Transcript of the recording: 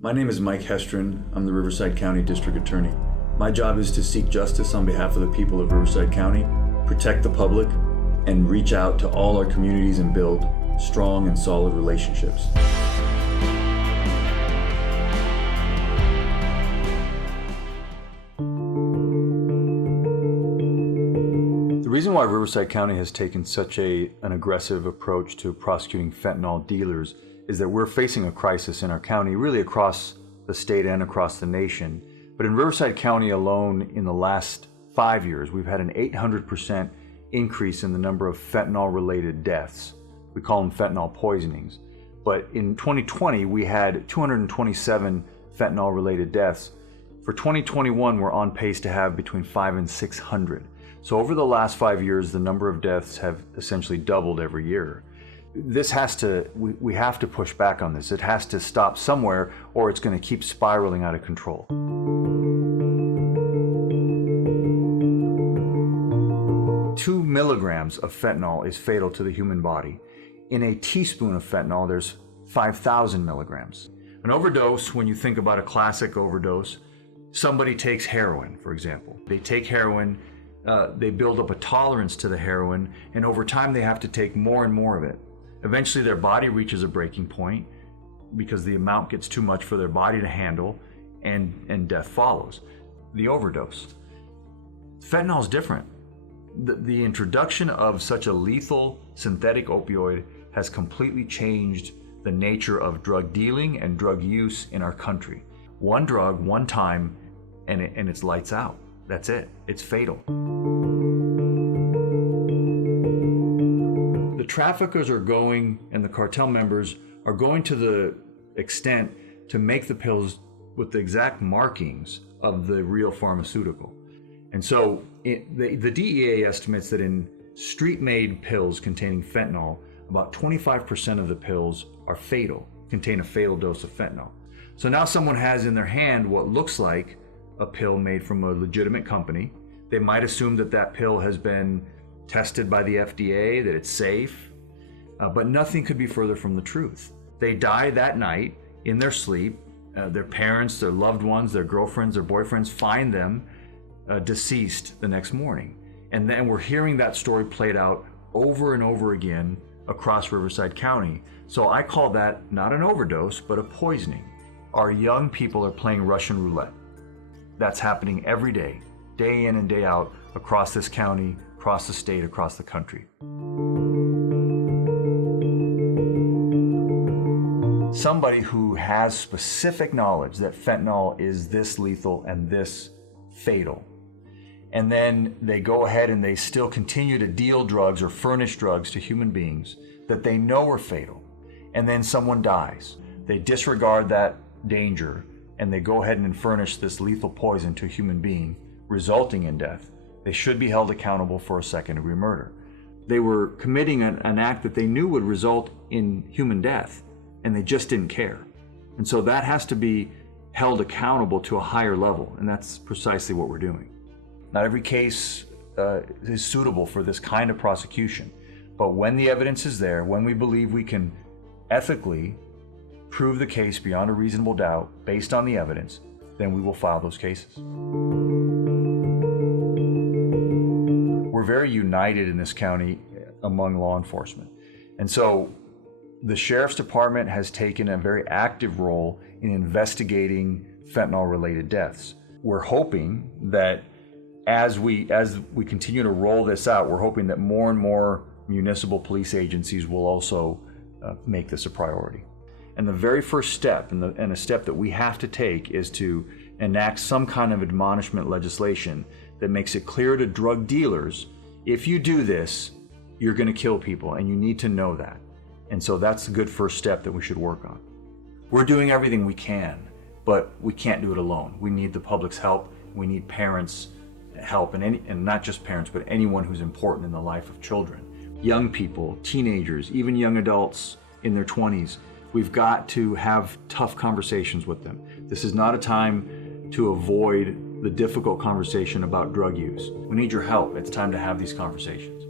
My name is Mike Hestrin. I'm the Riverside County District Attorney. My job is to seek justice on behalf of the people of Riverside County, protect the public, and reach out to all our communities and build strong and solid relationships. The reason why Riverside County has taken such an aggressive approach to prosecuting fentanyl dealers is that we're facing a crisis in our county, really across the state and across the nation. But in Riverside County alone, in the last 5 years, we've had an 800% increase in the number of fentanyl-related deaths. We call them fentanyl poisonings. But in 2020, we had 227 fentanyl-related deaths. For 2021, we're on pace to have between 500 and 600. So over the last 5 years, the number of deaths have essentially doubled every year. We have to push back on this. It has to stop somewhere, or it's going to keep spiraling out of control. 2 milligrams of fentanyl is fatal to the human body. In a teaspoon of fentanyl, there's 5,000 milligrams. An overdose, when you think about a classic overdose, somebody takes heroin, for example. They take heroin, they build up a tolerance to the heroin, and over time they have to take more and more of it. Eventually their body reaches a breaking point because the amount gets too much for their body to handle, and death follows. The overdose. Fentanyl is different. The introduction of such a lethal synthetic opioid has completely changed the nature of drug dealing and drug use in our country. One drug, one time, and it's lights out. That's it. It's fatal. The traffickers are going, and the cartel members are going to the extent to make the pills with the exact markings of the real pharmaceutical. And so the DEA estimates that in street-made pills containing fentanyl, about 25% of the pills are fatal, contain a fatal dose of fentanyl. So now someone has in their hand what looks like a pill made from a legitimate company. They might assume that that pill has been tested by the FDA, that it's safe, but nothing could be further from the truth. They die that night in their sleep. Their parents, their loved ones, their girlfriends, their boyfriends find them deceased the next morning. And then we're hearing that story played out over and over again across Riverside County. So I call that not an overdose, but a poisoning. Our young people are playing Russian roulette. That's happening every day in and day out, across this county, across the state, across the country. Somebody who has specific knowledge that fentanyl is this lethal and this fatal, and then they go ahead and they still continue to deal drugs or furnish drugs to human beings that they know are fatal, and then someone dies. They disregard that danger and they go ahead and furnish this lethal poison to a human being, resulting in death. They should be held accountable for a second-degree murder. They were committing an act that they knew would result in human death, and they just didn't care. And so that has to be held accountable to a higher level, and that's precisely what we're doing. Not every case is suitable for this kind of prosecution, but when the evidence is there, when we believe we can ethically prove the case beyond a reasonable doubt based on the evidence, then we will file those cases. We're very united in this county among law enforcement. And so the Sheriff's Department has taken a very active role in investigating fentanyl-related deaths. We're hoping that as we continue to roll this out, we're hoping that more and more municipal police agencies will also make this a priority. And the very first step, and a step that we have to take, is to enact some kind of admonishment legislation that makes it clear to drug dealers, if you do this, you're going to kill people, and you need to know that. And so that's a good first step that we should work on. We're doing everything we can, but we can't do it alone. We need the public's help. We need parents' help, and not just parents, but anyone who's important in the life of children. Young people, teenagers, even young adults in their 20s. We've got to have tough conversations with them. This is not a time to avoid the difficult conversation about drug use. We need your help. It's time to have these conversations.